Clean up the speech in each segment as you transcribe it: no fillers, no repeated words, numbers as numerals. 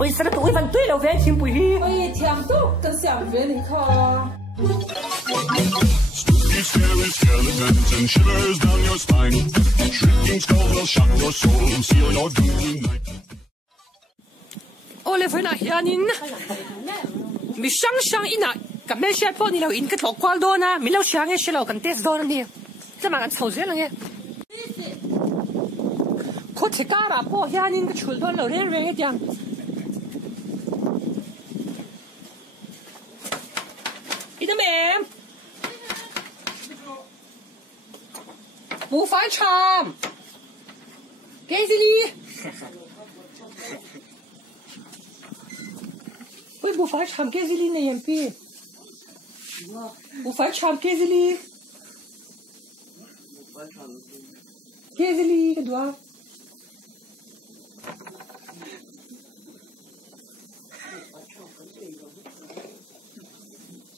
ôi sao tụi vẫn tươi đâu về chim bụi hi ôi thèm tốt tao想về你可 Scary skeletons and shivers down your spine. Shrieking skulls will shock your soul and seal your doom tonight. Ole phải là hiện in mi sang ina cầm mấy xe po ni lâu in cái lọc qual đó na mi lâu sang nghe xe lâu cần test đó nè sao mà ăn sầu dễ lắm nghe có thể cả là po hiện in cái chuột đó lâu rèn rèn hết chẳng Inah mềm bù phải chạm cái gì đi ôi bù phải chạm cái gì đi này em pi bù phải chạm cái gì đi cái gì đi cái đó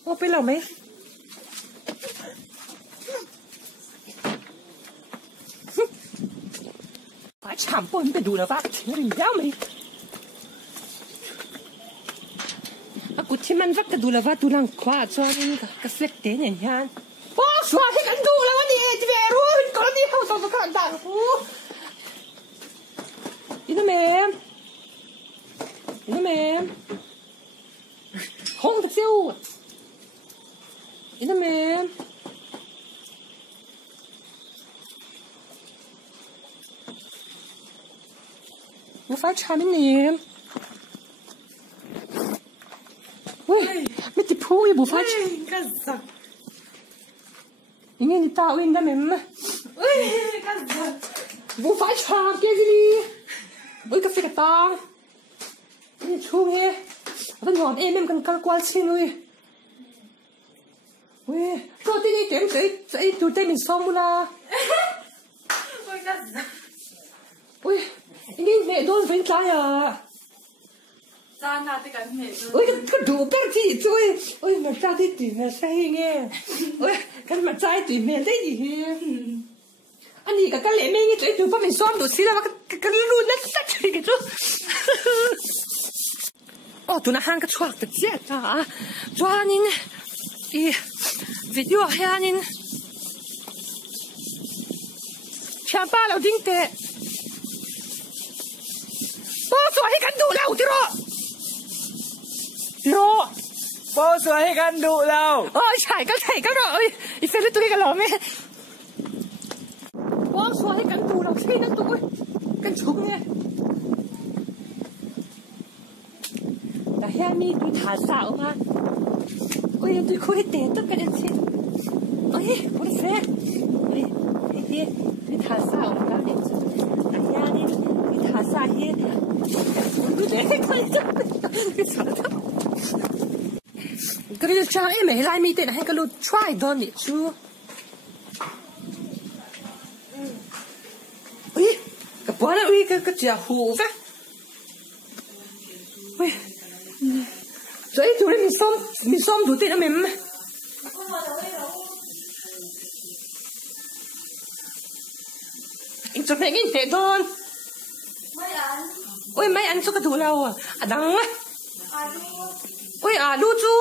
ôไปแล้วไหมphải chạm bồnไปดูแล้วว่าถึงหรือยังไหมกูที่มันวักกระดูแล้วว่าดูหลังขวาจอนี่ก็เฟกเตนอย่างนั้นโอ้สวยให้กันดูแล้ววันนี้จะไปรู้ก่อนนี้เขาต้องการด่ากูInah mềm Inah mềm không thật siêu Inah mềm bố phải chạm cái niệm ui mấy tỷ phu bố phải chạm nghe đi tao Inah mềm bố phải chạm cái gì đi ui cà phê cà tangนี่ชูเงี้ยมันหอมเอ็มกันกันกวาดชินเลยเว้ยก็ที่นี่เต็มใจดูเต็มเป็นซ้อมมุลาเว้ยนี่เมย์โดนเป็นใจอ่ะจ้าหน้าที่กันเมย์เว้ยก็ดูแป๊บที่ช่วยเว้ยมันใจที่ตีมันใช่เงี้ยเว้ยกันมันใจตีมันได้ดีอันนี้ก็กันเล่ไม่เงี้ยดูป้าเป็นซ้อมดูสิแล้วกันรู้นั่นสักทีกันจ้ะโอ้ตัวนั้นหันก็ชอบแต่เจ๊จ้าจ้านี่อีวิดีโอเฮียนี่เชื่อป้าเราดิ้งเตะโป้สวยให้กันดูเราที่รอโป้สวยให้กันดูเราโอ้ยใช่ก็รอเอ้ยอีเฟรนตัวนี้กันหรอแม่โป้สวยให้กันดูเราที่นั่นตัวกันชุบไงแต่แค่มีดูฐานสาวมาโอ้ยดูคุยเตะต้องกันสิโอ้ยโอ้ยเฟรนโอ้ยไอ้เหี้ยดูฐานสาวมาเนี่ยไอ้ยานี่ดูฐานสาวเหี้ยดูเด็กคนจะดูสาวก็เลยจะไอ้แม่ไล่มีเตะให้กันรู้ช่วยโดนนี่ชูโอ้ยกับบ้านโอ้ยก็จะหูฟะโอ้ยจะไอ้ตัวนี้มีส้มดูเตะนะแม่อินจะแม่กินเตะโดนโอ้ยไม่อันสุกดูเราอ่ะดังไหมโอ้ยดูจู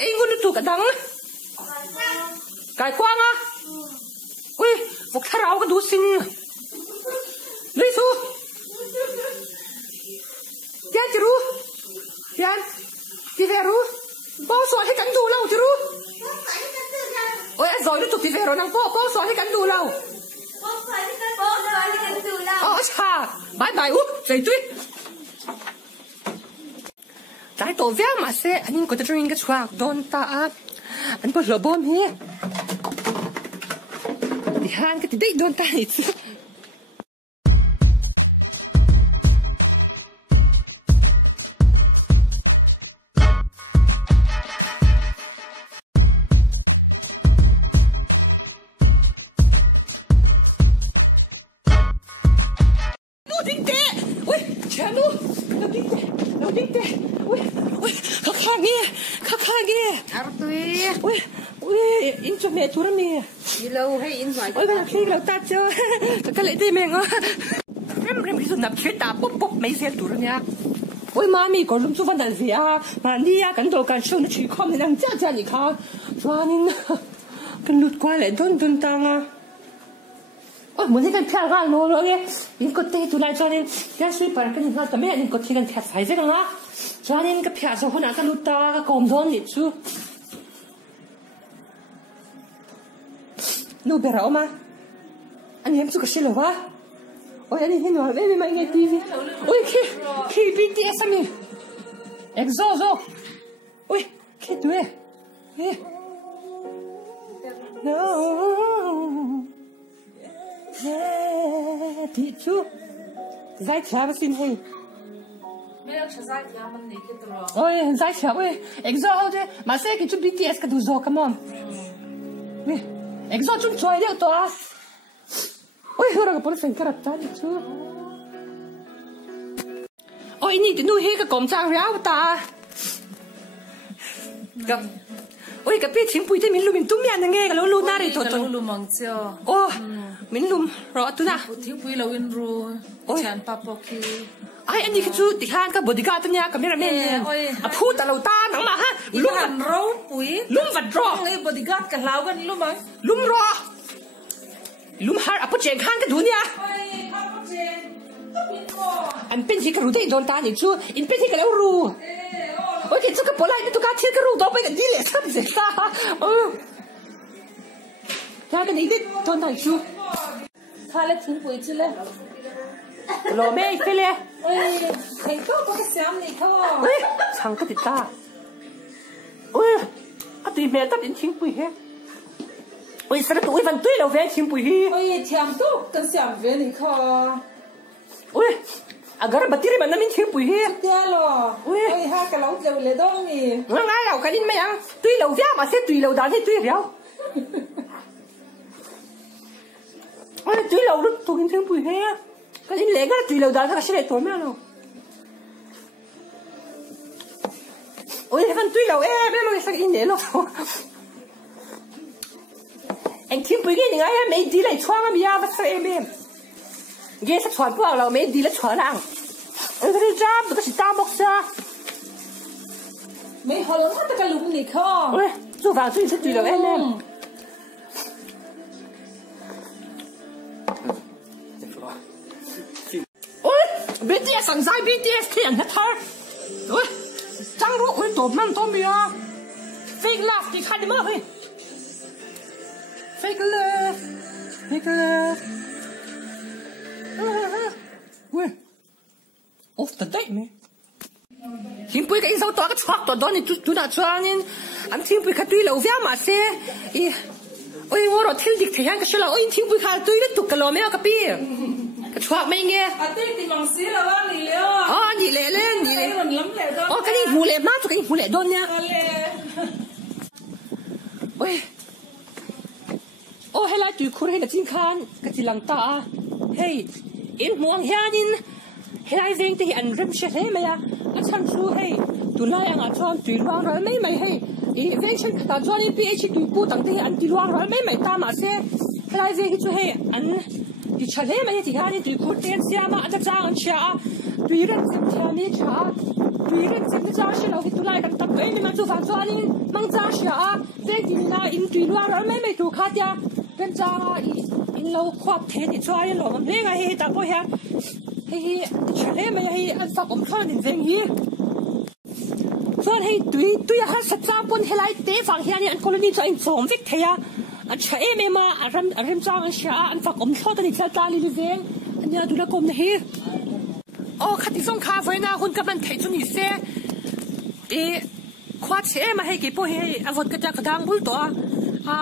ไอ้งูดูถูกดังไก่กว้างอ่ะโอ้ยพวกถ้าเราก็ดูสิงเลยสู้ยันจะรู้ยันที่เวรู้ป้อสอนให้กันดูเราจะรู้โอ้ยซอยดูถูกที่เวรู้นังป้อสอนให้กันดูเราอ๋อช่าบายอุ๊ใจตุ้ยใจตัวเวียมาเซ่อันนี้ก็จะริงกับช่วงโดนตาอันพอระบมเฮียดิฮันก็จะได้โดนตาอีกอินจะเมย์ทุเรมีอีเราให้อินหน่อยโอ้ยก็คิดเราตัดเจอก็เลยได้เมงอ่ะเริ่มที่สุดนับชีวิตตาปุ๊บไม่เสียตัวเนี่ย ôi mami có lùm chú văn đàn gì à mà đi à cắn đồ cắn sâu nó chỉ không thì đang cha gì cả cho nên cần lụt qua lại đôn tăng à ôi muốn thấy cái phe ra nó rồi nghe mình có tê tụi lại cho nên cái suy bảo cái nó tầm mình có thấy cái phe sai thế không cho nên cái phe rồi hôm nào cái lụt ta cái cồn đôn nhỉ chú nu bè rau mà anh em chú có xin lỗi quá ôi anh em nói với mày nghe TV ôi khi BTS anh EXO ôi khi đuôi no thì chú giải trả mà xin hay ôi giải trả ôi EXO thế mà sẽ cái chú BTS cái đủ rồi come on EXO 좀 좋아해요 또 ôi hứa cái phần cái đặt đi chú ôi ini thì nuôi hết cái cổng trang ráo ta gặp ôi cái biết chính bùi thế mình lùm túm miệng nghe cái lú lú na đi thôi thôi lùm mong chiều ô mình lùm rõ tu na thiếu bùi lâu in ru chán papoki ai anh đi cái chú thì han cái bodyguard nha cameraman à phu ta lâu ta nắng mà ha lùm hẳn rau bùi lùm vật rõ cái bodyguard cái lao cái lùm ấy lùm rõ lùm har à phu chèn khan cái đuôi nha anh bên gì cái rùi đấy đòn ta nhỉ chú anh bên gì cái lâu rù ôi cái chú cái bỏ lại cái chú cái thiên cái rù đó bây giờ đi lẹ sắp dễ ta ra cái này đi đòn này chú khai lên thiên bùi chứ lên lò mê phê lẹ ôi thành công có cái xem này thôi ôi chẳng có gì ta ôi à tùy mẹ ta đến thiên bùi hết ôi sao tụi văn tùy đâu về thiên bùi hết ôi thèm tốt cái xem về này thôi ôi agar batiri mà nằm thiên bùi hết thế lo ôi ha cái lâu giờ lấy đông nè ngang ngay đâu cái gì mấy anh tùy lâu về mà sẽ tùy lâu đàn hay tùy réo ôi tùy lâu đó tụi thiên bùi hết cái gì lấy cái tùy lâu đàn cái gì lấy tụi mấy anh ôi cái văn tùy lâu em mà cái gì lấy lo anh thiên bùi cái này mấy đi lại choang à bây giờ sao em nghe sắp choang bao lâu mấy đi lại choang nào ôi cái gì đó cái ta bóc ra mấy họ lớn hết cái lùm này không ôi chú vào chú sẽ tùy lâu em ôi BTS sẵn sai BTS thiện hết thơ ôi trăng rộ ôi tổm măng tổm bìa fake love thì khai đi mất ơi fake love ui off the date man thiên bùi cái sao to cái choạc to đó này chú đã cho nên anh thiên bùi cái tùy lâu vẻ mà xe ôi ngô rồi thiên địch thể hiện cái sự là ôi thiên bùi cái tùy nó tụt cái lò mẹ cái bì cái choạc mấy nghe à tên thì bằng xí là bao nhiêu nhị lệ lên nhị lệ lắm lệ đó cái này hù lệ mát cho cái hù lệ đôn nha ôi hay là tùy khui hay là chim khan cái gì lăng ta hey in muang hian in helai veng te an rem she he maya a chan chu hey tu lai anga chon tui luang ral mai mai hey e veng chen ta chon in ph tu pu tang te an ti luang ral mai mai ta ma se helai veng chu hey an ti chale mai ti han tu khu ten sia ma ata chang an cha tui ren sem thia ni cha tui ren sem cha she lo hi tu lai kan tak ei ni ma chu fan chon in mang cha sha veng ti na in tui luang ral mai mai tu kha tia ren cha in lo khwap the ni chwa in lo ngam le nga he ta po ha hi chale ma hi an fa om khan in veng hi chuan hei tui ha sa cha pon helai te fang hian an colony cho in chom vek theya an cha em ma aram chang an sha an fa om thot ani cha ta li veng an ya dula kom na hi o khati song kha voina hun ka ban thei chu ni se e khwa che ma hei ke po hei avot ka ta khadang bul to a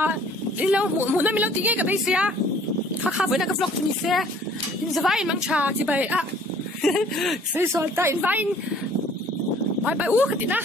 lilo mu na mi lo ti ge ka be sia kha voina ka vlog chu ni se in zwei mang cha ti bai a sei sol ta in wein bei u khati na